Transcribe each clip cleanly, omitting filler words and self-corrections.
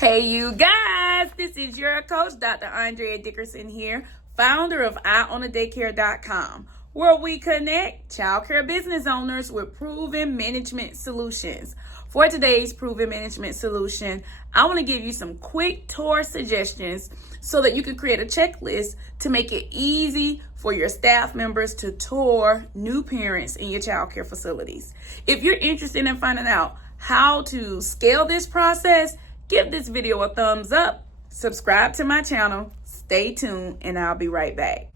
Hey you guys, this is your coach, Dr. Andrea Dickerson here, founder of IOwnADaycare.com, where we connect childcare business owners with proven management solutions. For today's proven management solution, I want to give you some quick tour suggestions so that you can create a checklist to make it easy for your staff members to tour new parents in your childcare facilities. If you're interested in finding out how to scale this process, give this video a thumbs up, subscribe to my channel, stay tuned, and I'll be right back.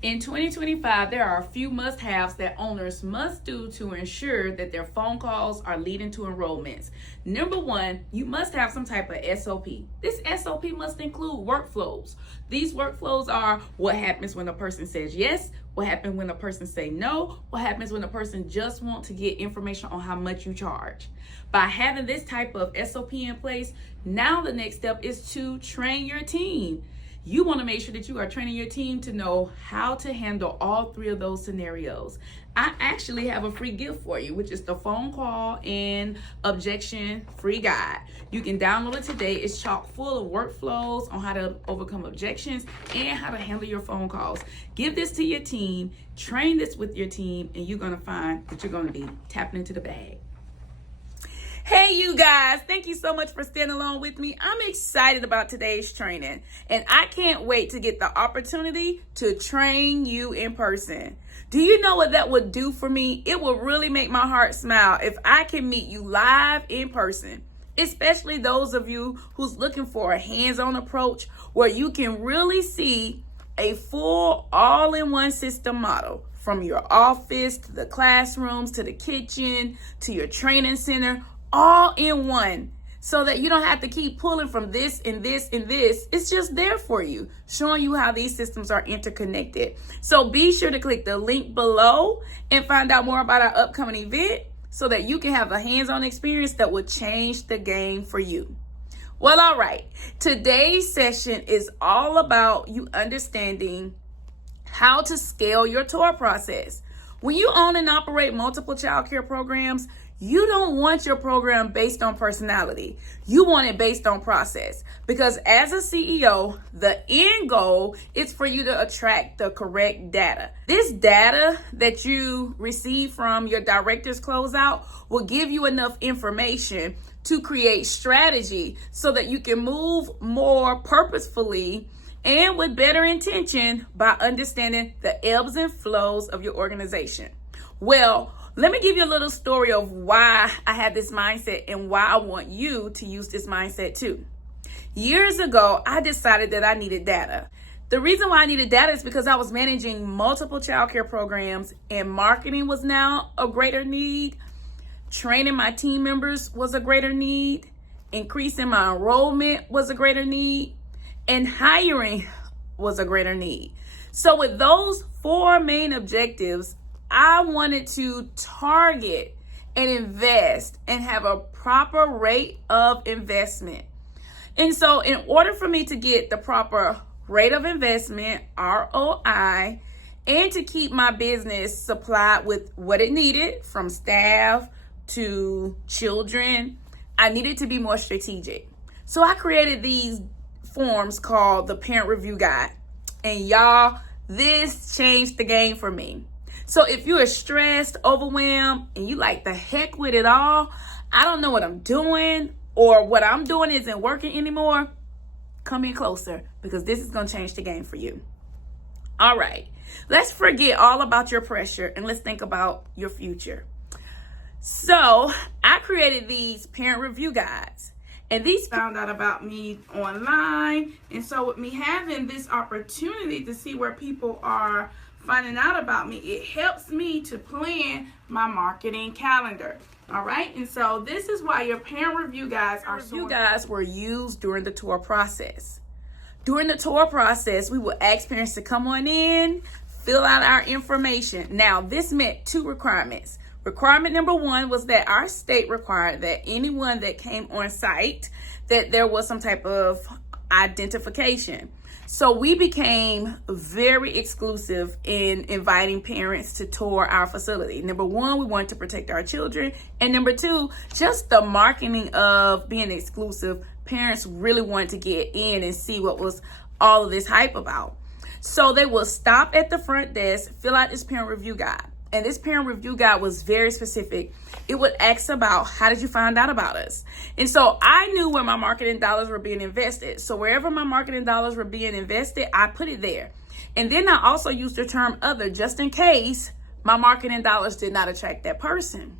In 2025, there are a few must-haves that owners must do to ensure that their phone calls are leading to enrollments. Number one, you must have some type of SOP. This SOP must include workflows. These workflows are what happens when a person says yes, what happens when a person say no, what happens when a person just wants to get information on how much you charge. By having this type of SOP in place, now the next step is to train your team. You want to make sure that you are training your team to know how to handle all three of those scenarios. I actually have a free gift for you, which is the phone call and objection free guide. You can download it today. It's chock full of workflows on how to overcome objections and how to handle your phone calls. Give this to your team, train this with your team, and you're going to find that you're going to be tapping into the bag. Hey you guys, thank you so much for staying along with me. I'm excited about today's training and I can't wait to get the opportunity to train you in person. Do you know what that would do for me? It would really make my heart smile if I can meet you live in person, especially those of you who's looking for a hands-on approach where you can really see a full all-in-one system model from your office to the classrooms to the kitchen to your training center, all in one, so that you don't have to keep pulling from this and this and this. It's just there for you, showing you how these systems are interconnected. So be sure to click the link below and find out more about our upcoming event so that you can have a hands-on experience that will change the game for you. Well, all right. Today's session is all about you understanding how to scale your tour process. When you own and operate multiple childcare programs, you don't want your program based on personality. You want it based on process. Because as a CEO, the end goal is for you to attract the correct data. This data that you receive from your director's closeout will give you enough information to create strategy so that you can move more purposefully and with better intention by understanding the ebbs and flows of your organization. Well, let me give you a little story of why I had this mindset and why I want you to use this mindset too. Years ago, I decided that I needed data. The reason why I needed data is because I was managing multiple childcare programs and marketing was now a greater need. Training my team members was a greater need. Increasing my enrollment was a greater need. And hiring was a greater need. So with those four main objectives, I wanted to target and invest and have a proper rate of investment. And so in order for me to get the proper rate of investment, ROI, and to keep my business supplied with what it needed from staff to children, I needed to be more strategic. So I created these forms called the Parent Review Guide. And y'all, this changed the game for me. So if you are stressed, overwhelmed, and you like the heck with it all, I don't know what I'm doing, or what I'm doing isn't working anymore, come in closer because this is going to change the game for you. All right, let's forget all about your pressure and let's think about your future. So I created these parent review guides. And these found out about me online. And so with me having this opportunity to see where people are finding out about me, it helps me to plan my marketing calendar. All right. And so this is why your parent review guides are so important. Review guides were used during the tour process. During the tour process, we would ask parents to come on in, fill out our information. Now, this met two requirements. Requirement number one was that our state required that anyone that came on site, that there was some type of identification. So we became very exclusive in inviting parents to tour our facility. Number one, we wanted to protect our children. And number two, just the marketing of being exclusive parents really wanted to get in and see what was all of this hype about. So they will stop at the front desk, fill out this parent review guide. And this parent review guide was very specific. It would ask about, how did you find out about us? And so I knew where my marketing dollars were being invested. So wherever my marketing dollars were being invested, I put it there. And then I also used the term other, just in case my marketing dollars did not attract that person.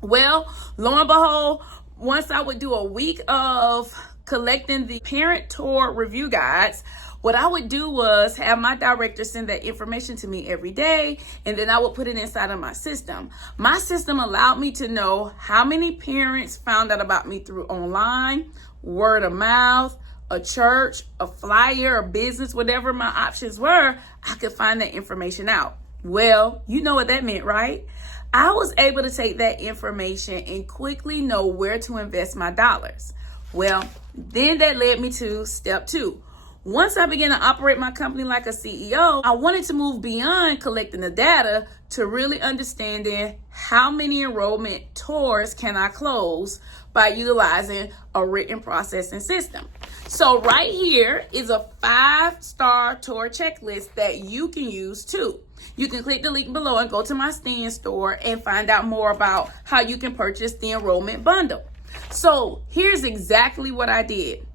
Well, lo and behold, once I would do a week of collecting the parent tour review guides, what I would do was have my director send that information to me every day, and then I would put it inside of my system. My system allowed me to know how many parents found out about me through online, word of mouth, a church, a flyer, a business, whatever my options were. I could find that information out. Well, you know what that meant, right? I was able to take that information and quickly know where to invest my dollars. Well, then that led me to step 2. Once I began to operate my company like a CEO, I wanted to move beyond collecting the data to really understanding how many enrollment tours can I close by utilizing a written processing system. So right here is a 5-star tour checklist that you can use too. You can click the link below and go to my stand store and find out more about how you can purchase the enrollment bundle. So here's exactly what I did.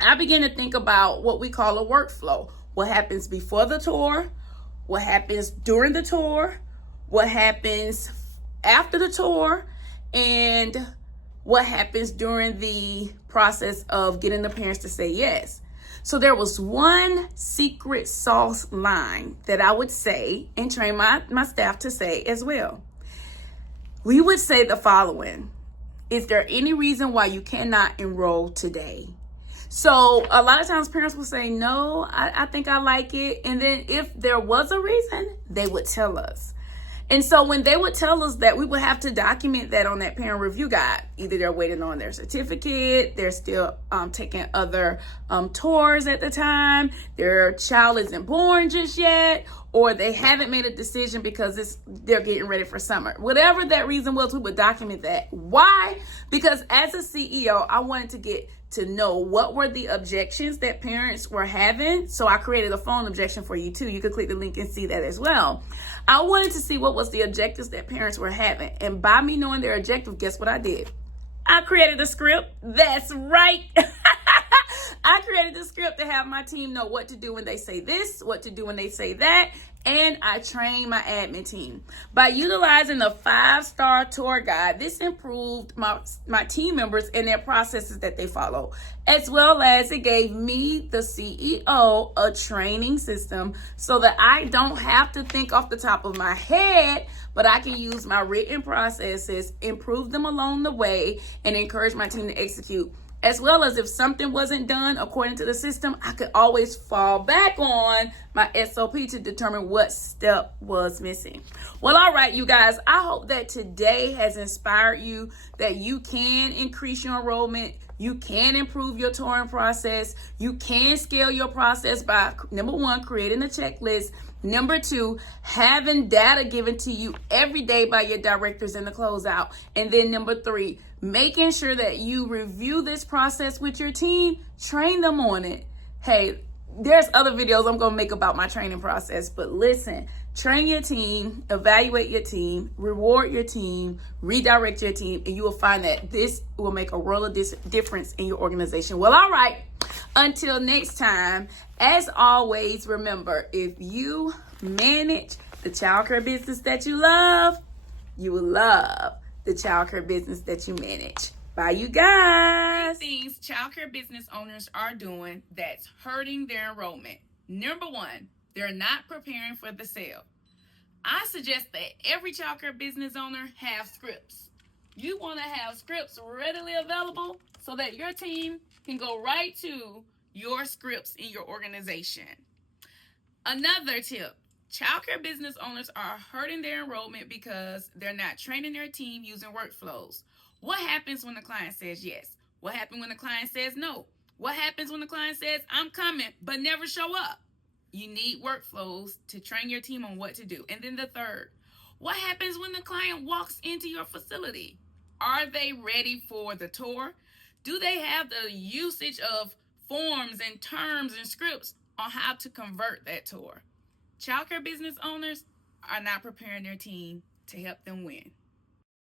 I began to think about what we call a workflow. What happens before the tour, what happens during the tour, what happens after the tour, and what happens during the process of getting the parents to say yes. So there was one secret sauce line that I would say and train my staff to say as well. We would say the following: is there any reason why you cannot enroll today? So a lot of times parents will say, no, I think I like it. And then if there was a reason, they would tell us. And so when they would tell us that, we would have to document that on that parent review guide. Either they're waiting on their certificate, they're still taking other tours at the time, their child isn't born just yet, or they haven't made a decision because they're getting ready for summer. Whatever that reason was, we would document that. Why? Because as a CEO, I wanted to get to know what were the objections that parents were having. So I created a phone objection for you too. You can click the link and see that as well. I wanted to see what was the objectives that parents were having. And by me knowing their objective, guess what I did? I created a script. That's right. I created the script to have my team know what to do when they say this, what to do when they say that, and I trained my admin team. By utilizing the 5-star tour guide, this improved my team members and their processes that they follow, as well as it gave me, the CEO, a training system so that I don't have to think off the top of my head, but I can use my written processes, improve them along the way, and encourage my team to execute. As well as if something wasn't done according to the system, I could always fall back on my SOP to determine what step was missing. Well, all right, you guys, I hope that today has inspired you that you can increase your enrollment. You can improve your touring process. You can scale your process by, number 1, creating a checklist. Number 2, having data given to you every day by your directors in the closeout. And then number 3, making sure that you review this process with your team, train them on it. Hey, there's other videos I'm going to make about my training process, but listen, train your team, evaluate your team, reward your team, redirect your team, and you will find that this will make a world of difference in your organization. Well, all right. Until next time, as always, remember, if you manage the childcare business that you love, you will love the childcare business that you manage. Bye, you guys. 3 things childcare business owners are doing that's hurting their enrollment. Number 1, they're not preparing for the sale. I suggest that every childcare business owner have scripts. You want to have scripts readily available so that your team can go right to your scripts in your organization. Another tip, childcare business owners are hurting their enrollment because they're not training their team using workflows. What happens when the client says yes? What happens when the client says no? What happens when the client says, I'm coming, but never show up? You need workflows to train your team on what to do. And then the third, what happens when the client walks into your facility? Are they ready for the tour? Do they have the usage of forms and terms and scripts on how to convert that tour? Childcare business owners are not preparing their team to help them win.